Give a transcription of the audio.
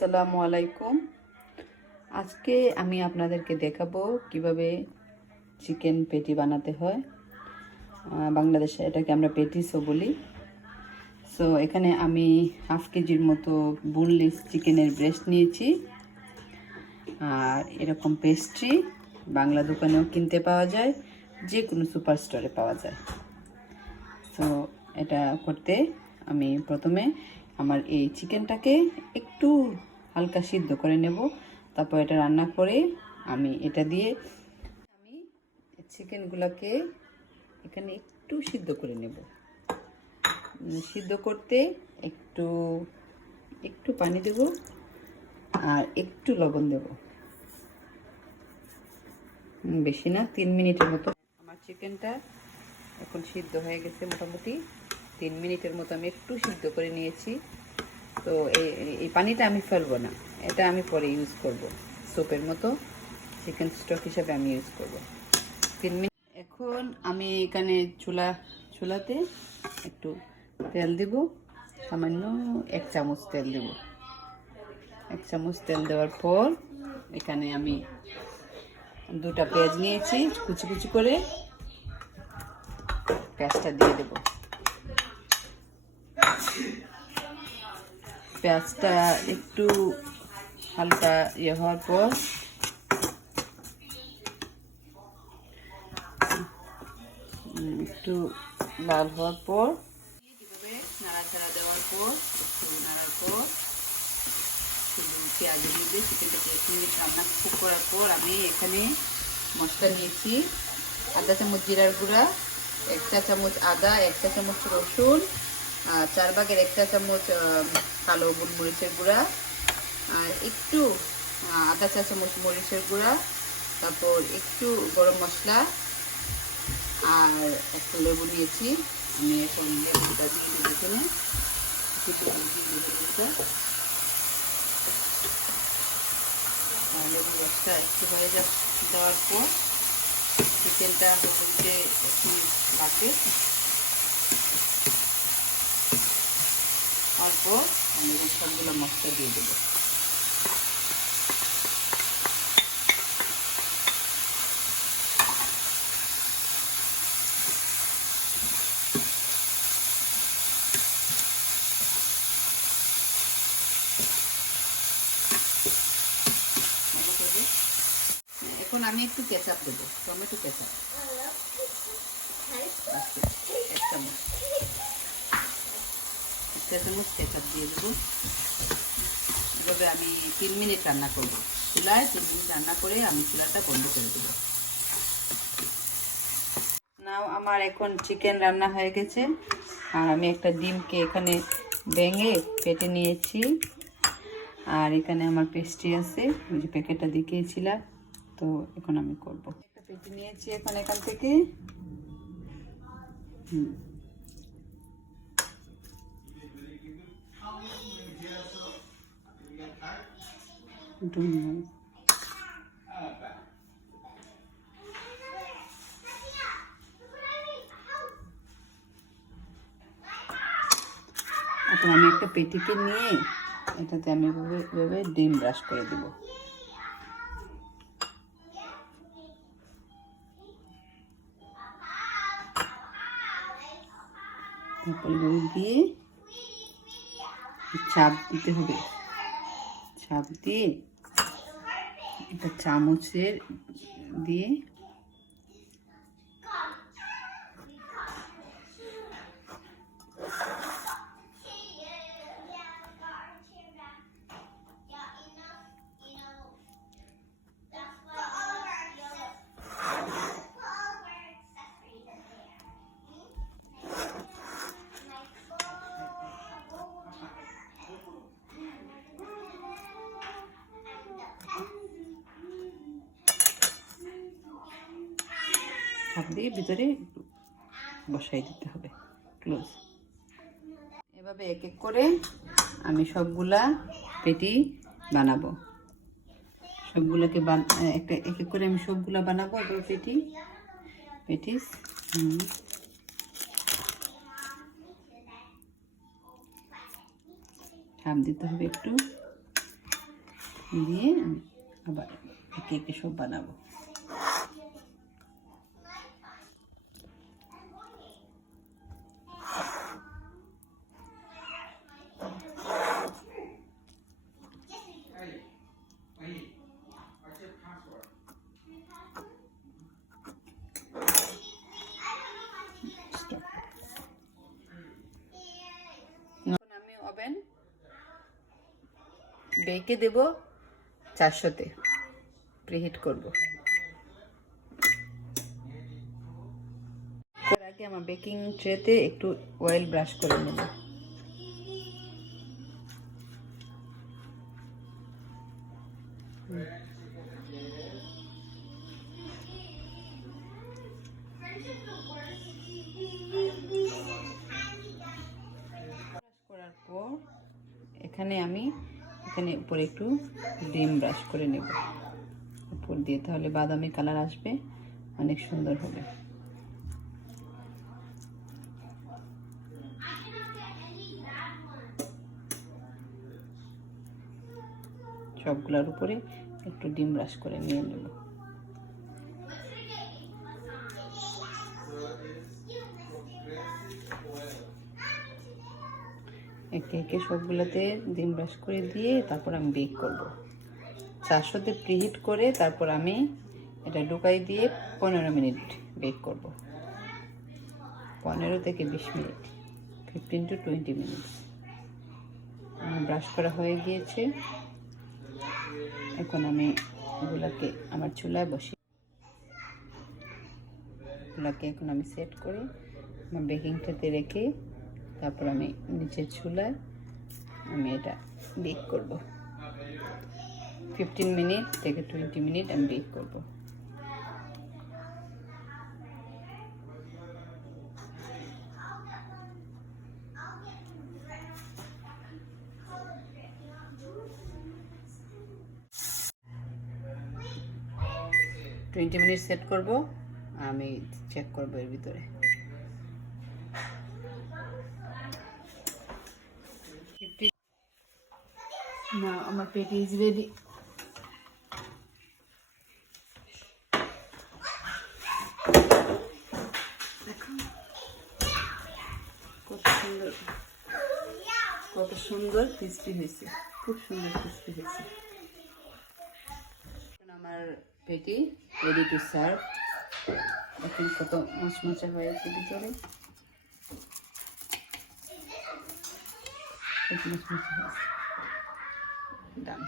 আসসালামু আলাইকুম। আজকে আমি আপনাদেরকে দেখাবো কিভাবে চিকেন পেটি বানাতে হয়। বাংলাদেশে এটাকে আমরা পেটিসও বলি। সো এখানে আমি হাফ কেজির মতো বোনলেস চিকেনের ব্রেস্ট নিয়েছি। আর এরকম পেস্ট্রি বাংলা দোকানেও কিনতে পাওয়া যায়, যে কোনো সুপার স্টোরে পাওয়া যায়। সো এটা করতে আমি প্রথমে আমার এই চিকেনটাকে একটু হালকা সিদ্ধ করে নেব। তারপর এটা রান্না করে আমি এটা দিয়ে আমি চিকেনগুলোকে এখানে একটু সিদ্ধ করে নেব। সিদ্ধ করতে একটু একটু পানি দেব আর একটু লবণ দেব, বেশি না, 3 মিনিটের মতো। আমার চিকেনটা এখন সিদ্ধ হয়ে গেছে, মোটামুটি 3 মিনিটের মতো আমি একটু সিদ্ধ করে নিয়েছি। তো এই পানিটা আমি ফেলবো না, এটা আমি পরে ইউজ করব, স্যুপের মতো চিকেন স্টক হিসাবে আমি ইউজ করব। 3 মিনিট। এখন আমি এখানে চুলাতে একটু তেল দেব, সামান্য 1 চামচ তেল দেব। 1 চামচ তেল দেওয়ার পর এখানে আমি 2টা পেঁয়াজ নিয়েছি কুচি কুচি করে, পেঁয়াজটা দিয়ে দেব। পেঁয়াজটা একটু হালকা হওয়ার পর একটু লাল হওয়ার পর এভাবে নাড়াচাড়া দেওয়ার পর নাড়ার পর পেঁয়াজের মধ্যে চিকেনটাকে 1 মিনিট রান্না করার পর আমি এখানে মশলা নিয়েছি। আধা চামচ জিরার গুঁড়া, 1 চা চামচ আদা, 1 চা চামচ রসুন, 4/1 চা চামচ কালো গোলমরিচের গুঁড়া, আর একটু আধা চা চামচ মরিচের গুঁড়া, তারপর একটু গরম মশলা আর একটা লেবু নিয়েছি। আমি এখন লেবুটা দিয়ে দেবো এখানে, লেবু রসটা একটু হয়ে দেওয়ার পর চিকেনটা হতে একটু লাগবে। তারপর আমি সবগুলো মশলা দিয়ে দেবো। এখন আমি একটু কেচাপ দেবো, টমেটো কেচাপ 1 চামচ, 1 চা চামচ কেচাপ দিয়ে দেবো। এভাবে আমি 3 মিনিট রান্না করব চুলায়। 3 মিনিট রান্না করে আমি চুলাটা বন্ধ করে দেবো। নাও আমার এখন চিকেন রান্না হয়ে গেছে। আর আমি একটা ডিমকে এখানে ভেঙে কেটে নিয়েছি। আর এখানে আমার পেস্ট্রি আছে, ওই যে প্যাকেটটা দেখিয়েছিলাম। তো এখন আমি করব, একটা পেটি নিয়েছি এখন এখান থেকে। এখন আমি একটা পেটিকে নিয়ে এটাতে আমি এভাবে ডিম ব্রাশ করে দেব। তারপর দিয়ে চাপ দিতে হবে। চাপ দিয়ে একটা চামচের দিয়ে ভিতরে বসাই দিতে হবে, ক্লোজ। এভাবে এক এক করে আমি সবগুলা পেটি বানাবো। সবগুলোকে এক এক করে আমি সবগুলা বানাবো এবার পেটিস। চাপ দিতে হবে একটু। দিয়ে আবার একে একে সব বানাবো। এখন আমি ওভেন বেকে দেব 400-তে, প্রিহিট করব। তার আগে আমার বেকিং ট্রেতে একটু অয়েল ব্রাশ করে নেব। করার পর এখানে উপরে একটু ডিম ব্রাশ করে নেব উপর দিয়ে, তাহলে বাদামি কালার আসবে, অনেক সুন্দর হবে। সবগুলোর উপরে একটু ডিম ব্রাশ করে নিয়ে নেব। একে একে সবগুলোতে ডিম ব্রাশ করে দিয়ে তারপর আমি বেক করব। 400-তে প্রিহিট করে তারপর আমি এটা ঢুকাই দিয়ে 15 মিনিট বেক করব। 15 থেকে 20 মিনিট, 15 to 20 মিনিট। ব্রাশ করা হয়ে গিয়েছে। এখন আমি এগুলাকে আমার চুলায় বসি। এগুলাকে এখন আমি সেট করে আমার বেকিং ট্রেতে রেখে তারপর আমি নিচের চুলায় আমি এটা বেক করব। 15 মিনিট থেকে 20 মিনিট আমি বেক করব। মিনিট সেট করব, আমি চেক করব এর ভিতরে। না, আমার পেটি ইজ রেডি। কত সুন্দর ক্রিস্পি হয়েছে, খুব সুন্দর ক্রিস্পি হয়েছে। আমার পেটি রেডি টু সার্ভ। এখন কত মচমচে হয়েছে ভিতরে, মচমচে হয়েছে। ডান।